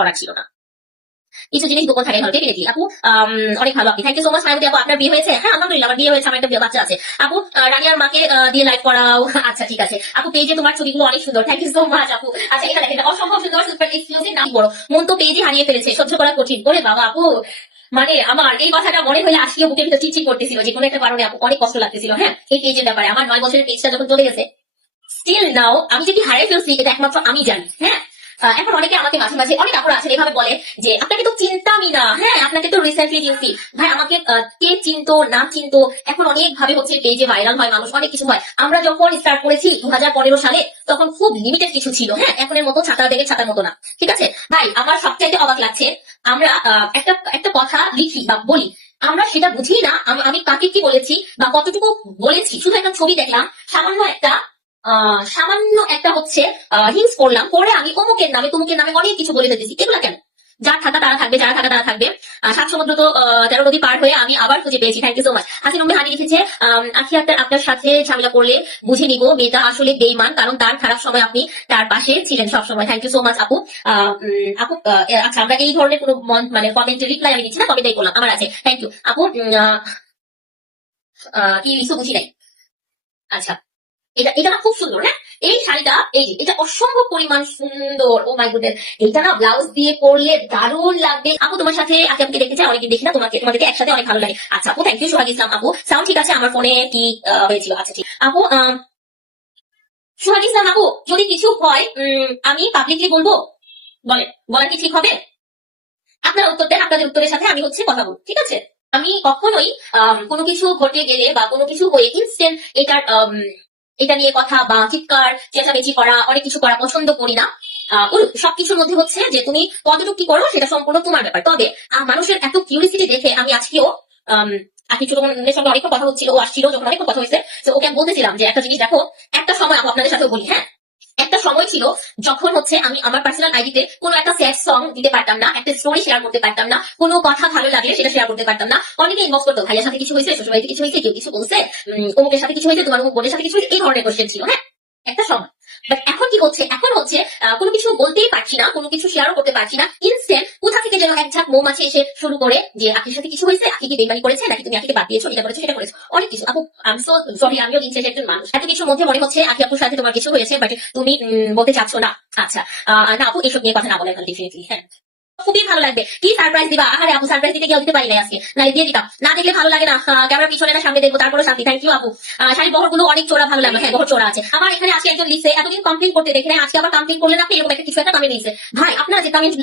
করা ছিল না। কিছু জিনিস গোপন থাকে ভালো ডেফিনেটলি আপু। অনেক ভালো আপনি, thank you so much. Mayabati আপু, আপনার বিয়ে হয়েছে? হ্যাঁ আলহামদুলিল্লাহ, আমার বিয়ে হয়েছে, আমার একটা বাচ্চা আছে আপু। রানিয়ার মাকে দিয়ে লাইভ করাও। আচ্ছা ঠিক আছে আপু, পেজে তোমার ছবিগুলো অনেক সুন্দর, থ্যাংক ইউ সো মাচ আপু। আচ্ছা এটা দেখেন, অসম্ভব সুন্দর, সুপার এক্সক্লুসিভ, নাম বড়, মন তো পেজে হারিয়ে ফেলেছে, সহ্য করা কঠিন। ওরে বাবা আপু, মানে আমার এই কথাটা মনে হলে আজকে বুকের ভিতর চিচিং করতেছিল, যে কোনো একটা কারণে আপু অনেক কষ্ট লাগতেছিল। হ্যাঁ এই পেজের ব্যাপারে, আমার 9 বছরের পেজটা যখন চলে গেছে, স্টিল নাও আমি যে কি হারিয়ে ফেলছি এটা একমাত্র আমি জানি। হ্যাঁ এখন অনেকে আমাকে মাঝে মাঝে, অনেক আপুরা আছেন এভাবে বলে যে আপনাকে তো চিনতামই না, হ্যাঁ আপনাকে তো রিসেন্টলি চিনছি। ভাই আমাকে কে চিনতো না চিনতো, এখন অনেক ভাবে হচ্ছে পেজে ভাইরাল হয় মানুষ, অনেক কিছু হয়। আমরা যখন স্টার্ট করেছি 2015 সালে, তখন খুব লিমিটেড কিছু ছিল। হ্যাঁ এখনের মতো ছাতা দেখে ছাতার মতো না, ঠিক আছে ভাই। আমার সবচাইতে অবাক লাগছে, আমরা একটা একটা কথা লিখি বা বলি, আমরা সেটা বুঝি না আমি কাকে কি বলেছি বা কতটুকু বলেছি। শুধু একটা ছবি দেখলাম, সামান্য একটা হচ্ছে হিংস করলাম, পরে আমি অমুকের নামে তমুকের নামে অনেক কিছু বলে ফেলতেছি। এগুলা কেন? যার থাকা তারা থাকবে, যারা থাকা তারা থাকবে। 7 সমুদ্র তো 13 নদী পার হয়ে আমি আবার খুঁজে পেয়েছি, thank you so much. Hasin Umme Hani লিখেছে, আখি আক্তার আপনার সাথে ঝামেলা করলে বুঝে নিব মেয়েটা আসলে বেইমান, কারণ তার খারাপ সময় আপনি তার পাশে ছিলেন সবসময়, থ্যাংক ইউ সো মাচ আপু। আপু আচ্ছা, আমরা এই ধরনের কোনো মানে কমেন্টের রিপ্লাই আমি দিচ্ছি না, কমেন্টাই করলাম, আমার আছে, থ্যাংক ইউ আপু। কি লিখছো বুঝি নাই। আচ্ছা এটা এটা না খুব সুন্দর। হ্যাঁ এই শাড়িটা, এই যে এটা অসম্ভব পরিমাণ সুন্দর, ও মাই গুডনেস। এটা না ব্লাউজ দিয়ে পরলে দারুণ লাগবে আপু। তোমার সাথে আগে আমাকে দেখতে চাই, অনেকদিন দেখি না তোমাদেরকে একসাথে, অনেক ভালো লাগে। আচ্ছা আপু, থ্যাংক ইউ সোহাগ ইসলাম আপু। সাউন্ড ঠিক আছে? আমার ফোনে কি হয়েছিল? আচ্ছা ঠিক আপু। সোহাগ ইসলাম আপু, যদি কিছু হয় আমি পাবলিকলি বলবো, বলেন, বলা কি ঠিক হবে? আপনারা উত্তর দেন, আপনাদের উত্তরের সাথে আমি হচ্ছে কথা বলবো, ঠিক আছে? আমি কখনোই কোনো কিছু ঘটে গেলে বা কোনো কিছু হয়ে ইনস্ট্যান্ট এটার এটা নিয়ে কথা বা চিৎকার চেঁচামেচি করা, অনেক কিছু করা পছন্দ করি না। সবকিছুর মধ্যে হচ্ছে যে তুমি কতটুকু কি করো সেটা সম্পূর্ণ তোমার ব্যাপার। তবে মানুষের এত কিউরিসিটি দেখে আমি আজকেও আকি ছোট বোনের সঙ্গে অনেকক্ষণ কথা হচ্ছিল, ও আসছিল যখন, অনেকক্ষণ কথা হয়েছে, তো ওকে আমি বলতেছিলাম যে একটা জিনিস দেখো, একটা সময় আমি আপনাদের সাথেও বলি, হ্যাঁ একটা সময় ছিল যখন হচ্ছে আমি আমার পার্সোনাল আইডিতে কোনো একটা স্যাড সং দিতে পারতাম না, একটা স্টোরি শেয়ার করতে পারতাম না, কোনো কথা ভালো লাগলে সেটা শেয়ার করতে পারতাম না। অনেকে ইনবক্স করতো, ভাইয়ের সাথে কিছু হয়েছে, শ্বশুর বাড়িতে কিছু হয়েছে, কেউ কিছু বলছে, অমুকের সাথে কিছু হয়েছে, তোমার অমুক বোনের সাথে কিছু হয়েছে, এই ধরনের কোশ্চেন ছিল। হ্যাঁ একটা সময়। বাট এখন কি হচ্ছে, এখন হচ্ছে কোনো কিছু বলতেই পারছি না, কোনো কিছু শেয়ারও করতে পারছি না। ইনস্ট্যান্ট কোথা থেকে যেন এক ঝাঁক মৌমাছি এসে শুরু করে যে আখির সাথে কিছু হয়েছে, আখি কি বেইমানি করেছে, নাকি তুমি আখিকে বাদ দিয়েছো, এটা করেছো সেটা করেছো, অনেক কিছু আপু। আই এম সো সরি, আমিও দিন শেষে একজন মানুষ। এত কিছুর মধ্যে মনে হচ্ছে আখি আপুর সাথে তোমার কিছু হয়েছে, বাট তুমি বলতে চাচ্ছ না। আচ্ছা না আপু, এইসব নিয়ে কথা না বলে ডেফিনেটলি। হ্যাঁ খুবই ভালো লাগবে। কি সারপ্রাইজ দিবা? আরে আপু, সারপ্রাইজ দিতে গিয়ে দিতে পারি না আজকে, না দিয়ে দিতাম। না দেখলে ভালো লাগে না, ক্যামেরা পিছনে না সামনে দেখবো, তারপরে শান্তি। থ্যাংক ইউ আপু। শাড়ির বহর গুলো অনেক চোরা, ভালো লাগলো। হ্যাঁ বহর চোরা আছে। আমার এখানে আজকে একজন লিখছে, এতদিন কমপ্লেন করতে দেখে আজকে আবার কমপ্লেন করলেন আপনি, এরকম একটা কিছু একটা কমেন্ট লিখছে। ভাই আপনারা যে কমেন্ট